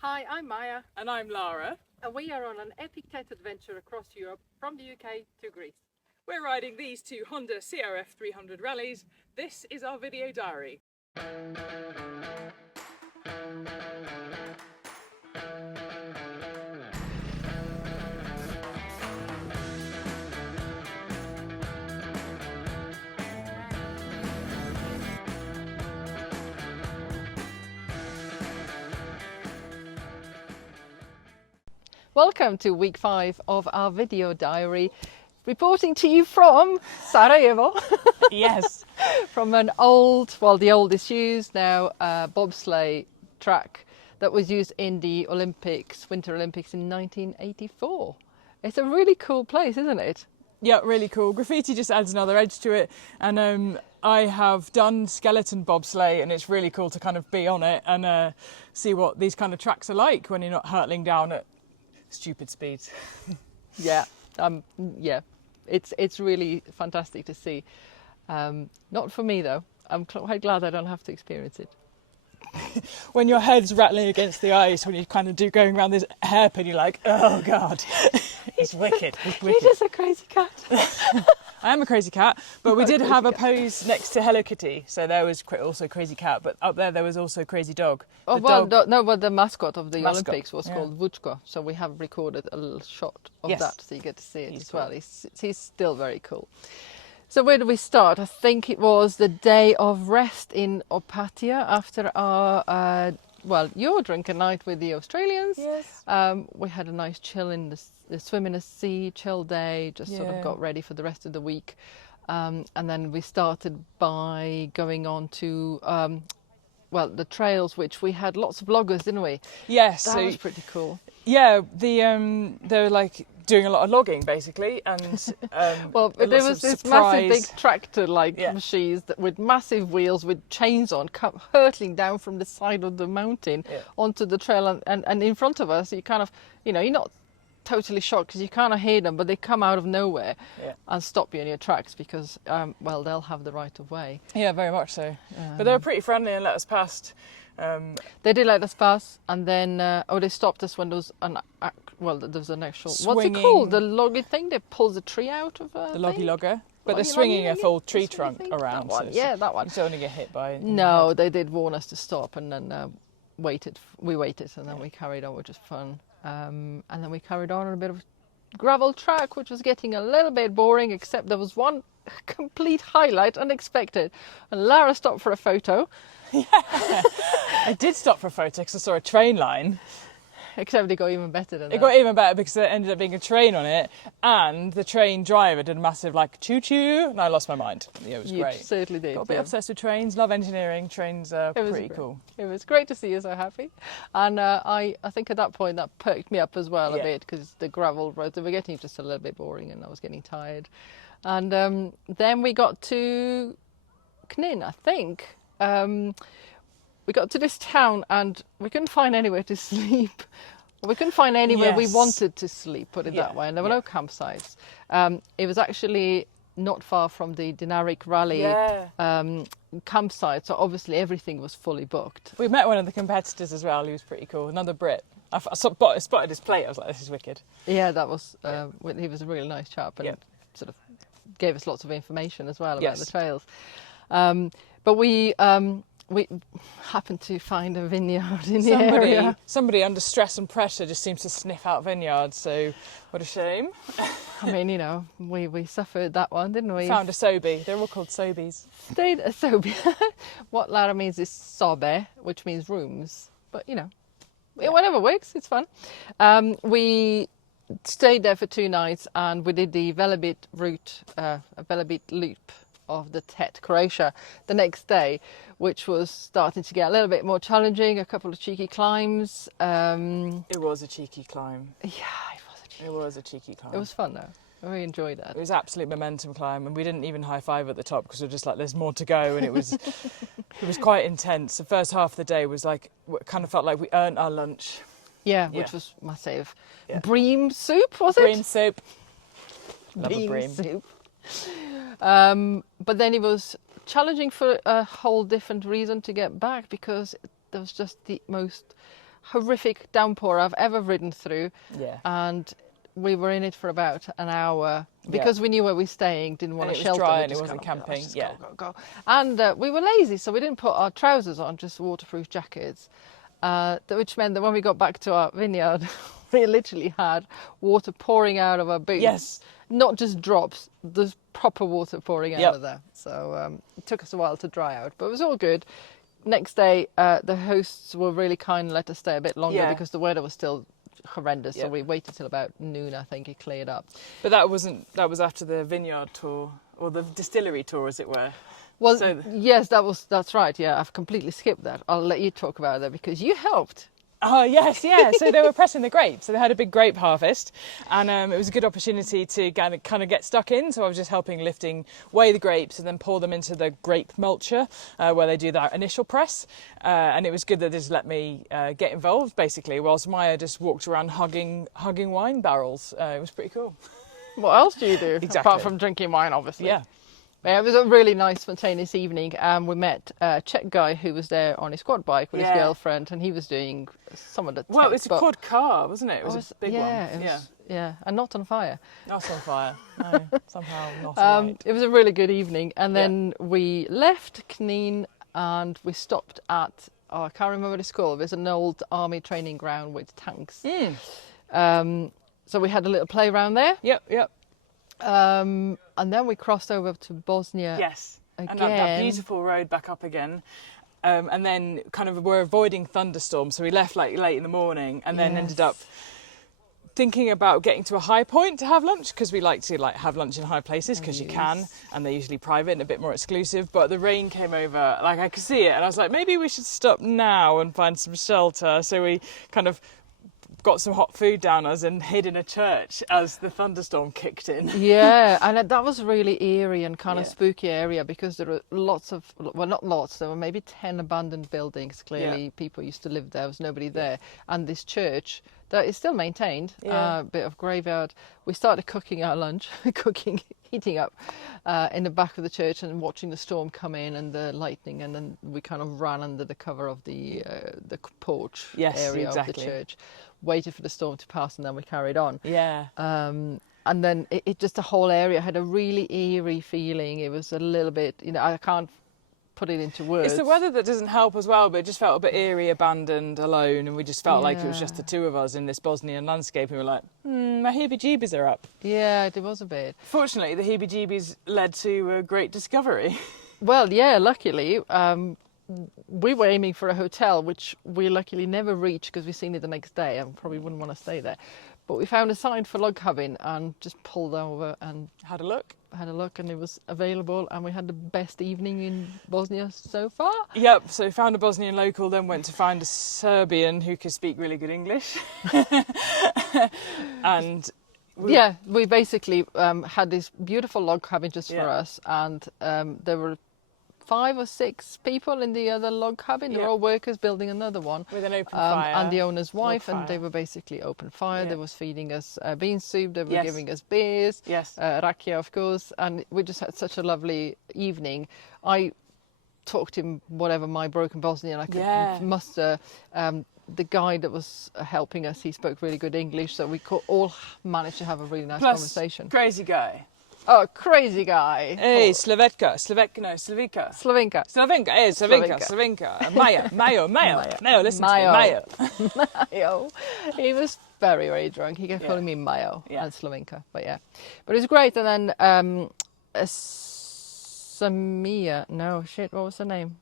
Hi, I'm Maja. And I'm Lara. And we are on an epic TET adventure across Europe from the UK to Greece. We're riding these two Honda CRF 300 Rallys. This is our video diary. Welcome to week 5 of our video diary, reporting to you from Sarajevo. Yes. From an old, well, the oldest used now, bobsleigh track that was used in the Olympics, Winter Olympics in 1984. It's a really cool place, isn't it? Yeah, really cool. Graffiti just adds another edge to it. And I have done skeleton bobsleigh, and it's really cool to kind of be on it and see what these kind of tracks are like when you're not hurtling down at stupid speeds. Yeah, it's really fantastic to see. Not for me though. I'm quite glad I don't have to experience it. When your head's rattling against the ice, when you kind of do going around this hairpin, you're like, oh God, it's wicked. It's wicked. You're just a crazy cat. I am a crazy cat, but we did have a pose next to Hello Kitty, so there was also crazy cat, but up there was also crazy dog. Oh, but the mascot of the Olympics was called Vučko, so we have recorded a little shot of that, so you get to see it as well. He's still very cool. So where do we start? I think it was the day of rest in Opatia after our, your drunken night with the Australians. Yes. We had a nice chill in the swim in the sea, chill day, just sort of got ready for the rest of the week. And then we started by going on to, the trails, which we had lots of vloggers, didn't we? Yes. That was pretty cool. Yeah, they're like doing a lot of logging basically, and there was this massive big tractor machines with massive wheels with chains on, hurtling down from the side of the mountain onto the trail, and in front of us you kind of, you're not totally shocked because you kind of hear them, but they come out of nowhere and stop you in your tracks because they'll have the right of way. Yeah, very much so. But they were pretty friendly and let us past. They did let us pass, and then they stopped us when there was an actual swinging, what's it called, the loggy thing that pulls a tree out of the loggy logger, but they're swinging a full tree trunk around. That one. You don't want to get hit by it. No, they did warn us to stop, and then we waited, and then we carried on, which was fun. And then we carried on a bit of gravel track, which was getting a little bit boring, except there was one complete highlight, unexpected, and Lara stopped for a photo. Yeah, I did stop for a photo because I saw a train line. Except it got even better than that. It got even better because there ended up being a train on it, and the train driver did a massive choo-choo, and I lost my mind. Yeah, it was great. You certainly did. Got a bit obsessed with trains, love engineering. Trains are pretty cool. It was great to see you so happy, and I think at that point that perked me up as well a bit, because the gravel roads, they were getting just a little bit boring and I was getting tired. And then we got to Knin, I think. We got to this town and we couldn't find anywhere to sleep. We couldn't find anywhere we wanted to sleep, put it that way, and there were no campsites. It was actually not far from the Adriatic Rally campsite, so obviously everything was fully booked. We met one of the competitors as well, who was pretty cool, another Brit. I spotted his plate, I was like, this is wicked. Yeah, that was, he was a really nice chap, and sort of gave us lots of information as well about the trails. But we happened to find a vineyard in the area. Somebody under stress and pressure just seems to sniff out vineyards, so what a shame. I mean, we suffered that one, didn't we? Found a sobi. They're all called sobies. Stayed a sobi. What Lara means is sobe, which means rooms. But, whatever works, it's fun. We stayed there for 2 nights, and we did the Velebit route, a Velebit loop of the TET, Croatia, the next day, which was starting to get a little bit more challenging, a couple of cheeky climbs. It was a cheeky climb. Yeah, it was a cheeky climb. It was fun though. I really enjoyed that. It was absolute momentum climb, and we didn't even high five at the top because we were just like, there's more to go, and it was quite intense. The first half of the day was like, it kind of felt like we earned our lunch. Yeah, which was massive. Yeah. Bream soup, was it? Bream soup. Love a bream soup. But then it was challenging for a whole different reason to get back, because there was just the most horrific downpour I've ever ridden through. Yeah. And we were in it for about an hour because we knew where we were staying, didn't want to shelter. Dry we and it just wasn't kind of, camping. just Yeah. Go. And we were lazy, so we didn't put our trousers on, just waterproof jackets, which meant that when we got back to our vineyard, we literally had water pouring out of our boots. Yes. Not just drops, there's proper water pouring out of there. So it took us a while to dry out, but it was all good. Next day, the hosts were really kind and let us stay a bit longer because the weather was still horrendous. So we waited till about noon, I think it cleared up. But that was after the vineyard tour, or the distillery tour, as it were. Well, yes, that's right. Yeah, I've completely skipped that. I'll let you talk about that because you helped. Oh, yes, yeah. So they were pressing the grapes. So they had a big grape harvest, and it was a good opportunity to kind of get stuck in. So I was just lifting away the grapes and then pour them into the grape mulcher where they do that initial press. And it was good that they just let me get involved, basically, whilst Maja just walked around hugging wine barrels. It was pretty cool. What else do you do? Exactly. Apart from drinking wine, obviously. Yeah. Yeah, it was a really nice, spontaneous evening. We met a Czech guy who was there on his quad bike with his girlfriend, and he was doing some of the Well, it was a quad car, wasn't it? It was a big one. Yeah, and not on fire. Not on fire. No, somehow not alight. It was a really good evening. And then we left Kneen and we stopped at, I can't remember what it's called. There's an old army training ground with tanks. So we had a little play around there. Yep. And then we crossed over to Bosnia. Yes, again. And that beautiful road back up again. And then kind of we're avoiding thunderstorms, so we left like late in the morning and then ended up thinking about getting to a high point to have lunch, because we like to have lunch in high places because you can, and they're usually private and a bit more exclusive. But the rain came over, like I could see it, and I was like, maybe we should stop now and find some shelter. So we kind of got some hot food down us and hid in a church as the thunderstorm kicked in. Yeah, and that was really eerie and kind of spooky area because there were not lots, there were maybe 10 abandoned buildings. Clearly people used to live there, there was nobody there. And this church that is still maintained, a bit of graveyard. We started cooking our lunch, heating up in the back of the church and watching the storm come in and the lightning, and then we kind of ran under the cover of the porch area of the church, waited for the storm to pass, and then we carried on. And then it just, the whole area had a really eerie feeling. It was a little bit, I can't put it into words. It's the weather that doesn't help as well, but it just felt a bit eerie, abandoned, alone, and we just felt like it was just the two of us in this Bosnian landscape, and we were like, my heebie-jeebies are up. Yeah, it was a bit. Fortunately, the heebie-jeebies led to a great discovery. Well, yeah, luckily, we were aiming for a hotel, which we luckily never reached because we seen it the next day and probably wouldn't want to stay there. But we found a sign for log cabin and just pulled over and had a look, and it was available, and we had the best evening in Bosnia so far. Yep, so we found a Bosnian local, then went to find a Serbian who could speak really good English. And we basically had this beautiful log cabin just for us, and there were 5 or 6 people in the other log cabin. They were all workers building another one with an open fire, and the owner's wife, and they were basically open fire. They was feeding us bean soup, they were giving us beers, rakia of course, and we just had such a lovely evening. I talked him whatever my broken Bosnian I could muster. The guy that was helping us, he spoke really good English, so we could all manage to have a really nice conversation. Crazy guy. Oh, crazy guy. Hey, Slovenka. Mayo, listen to me, Mayo. He was very, very drunk. He kept calling me Mayo and Slovenka, but it was great. And then what was her name?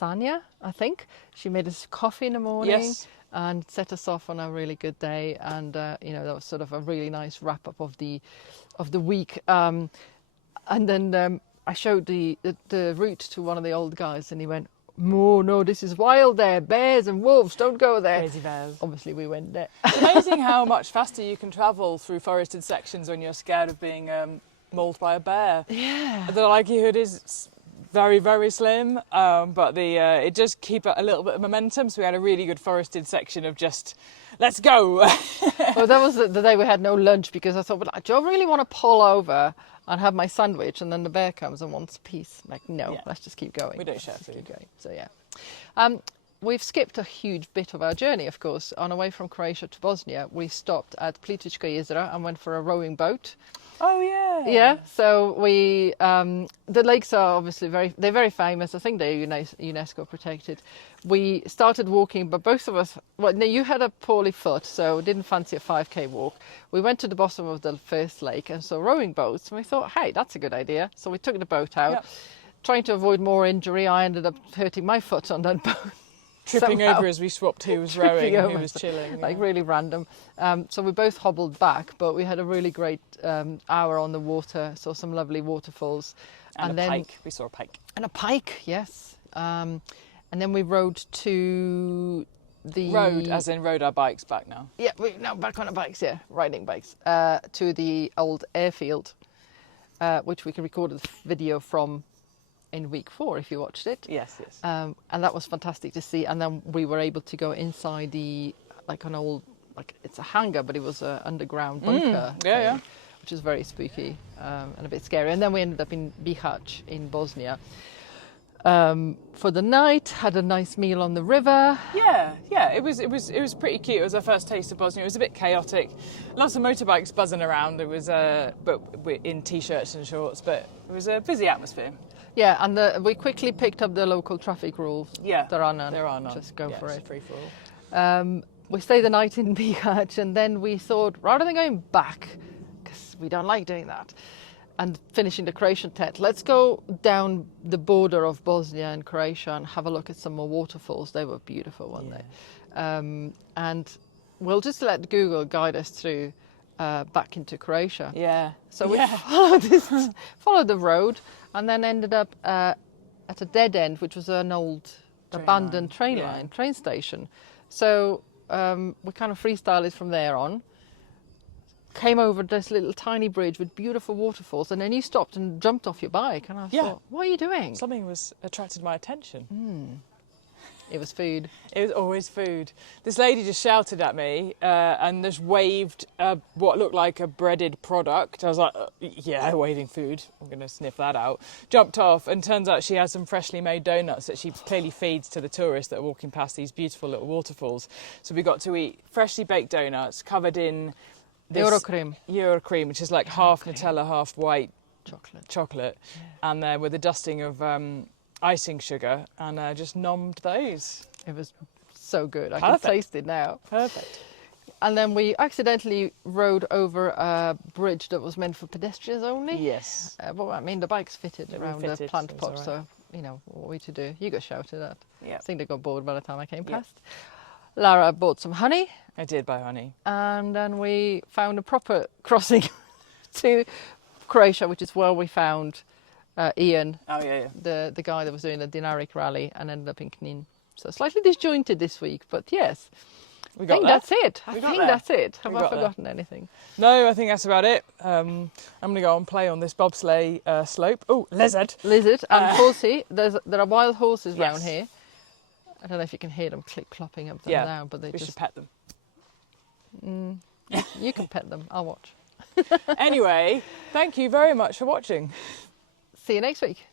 Sanya, I think. She made us coffee in the morning and set us off on a really good day. And, that was sort of a really nice wrap up of the week. And then I showed the route to one of the old guys, and he went, no, this is wild there, bears and wolves, don't go there. Crazy bears. Obviously we went there. It's amazing how much faster you can travel through forested sections when you're scared of being mauled by a bear. Yeah. The likelihood is very, very slim, but it does keep a little bit of momentum. So we had a really good forested section of just, let's go. Well, that was the day we had no lunch, because I thought, well, do I really want to pull over and have my sandwich and then the bear comes and wants a piece? Like, no, let's just keep going. We don't share food. So, we've skipped a huge bit of our journey, of course. On our way from Croatia to Bosnia, we stopped at Plitvička Jezera and went for a rowing boat. Oh yeah. Yeah, so we the lakes are obviously they're very famous. I think they're UNESCO protected. We started walking, but both of us, well, no, you had a poorly foot, so didn't fancy a 5k walk. We went to the bottom of the first lake and saw rowing boats, and we thought, hey, that's a good idea. So we took the boat out. Yep. Trying to avoid more injury, I ended up hurting my foot on that boat. Tripping over as we swapped who was rowing and who was chilling. Like really random. So we both hobbled back, but we had a really great hour on the water, saw some lovely waterfalls. And a pike. We saw a pike. And a pike, yes. And then we rode to the... Rode our bikes back now. Yeah, we're now back on our bikes, yeah, riding bikes. To the old airfield, which we can record a video from in week 4 if you watched it. Yes. And that was fantastic to see. And then we were able to go inside an old, it's a hangar, but it was an underground bunker. Which is very spooky and a bit scary. And then we ended up in Bihać in Bosnia for the night. Had a nice meal on the river. Yeah. It was pretty cute. It was our first taste of Bosnia. It was a bit chaotic. Lots of motorbikes buzzing around. It was, but we're in t-shirts and shorts. But it was a busy atmosphere. Yeah, and we quickly picked up the local traffic rules. Yeah, there are none. Just go for it. Free for all. We stayed the night in Bihać, and then we thought, rather than going back, because we don't like doing that, and finishing the Croatian TET, let's go down the border of Bosnia and Croatia and have a look at some more waterfalls. They were beautiful, weren't they? And we'll just let Google guide us through back into Croatia. Yeah. So we followed the road, and then ended up at a dead end, which was an old abandoned train station. So we kind of freestyled it from there on. Came over this little tiny bridge with beautiful waterfalls, and then you stopped and jumped off your bike, and I thought, what are you doing? Something was attracted my attention. It was food. It was always food. This lady just shouted at me and just waved what looked like a breaded product. I was like, yeah, waving food. I'm going to sniff that out. Jumped off, and turns out she has some freshly made donuts that she clearly feeds to the tourists that are walking past these beautiful little waterfalls. So we got to eat freshly baked donuts covered in this Eurocreme, which is like half Nutella, half white chocolate. Yeah. And with a dusting of icing sugar, and just nommed those. It was so good. I can taste it now. Perfect. And then we accidentally rode over a bridge that was meant for pedestrians only. Yes. But I mean, the bikes fitted around the plant pot, so what were we to do? You got shouted at. Yeah. I think they got bored by the time I came past. Lara bought some honey. I did buy honey. And then we found a proper crossing to Croatia, which is where we found Ian, the guy that was doing the Adriatic rally, and ended up in Knin. So slightly disjointed this week, but yes. I think that's it. Have I forgotten anything? No, I think that's about it. I'm going to go and play on this bobsleigh slope. Oh, lizard and horsey. There are wild horses around here. I don't know if you can hear them clip-clopping up and down, but we should pet them. You can pet them. I'll watch. Anyway, thank you very much for watching. See you next week.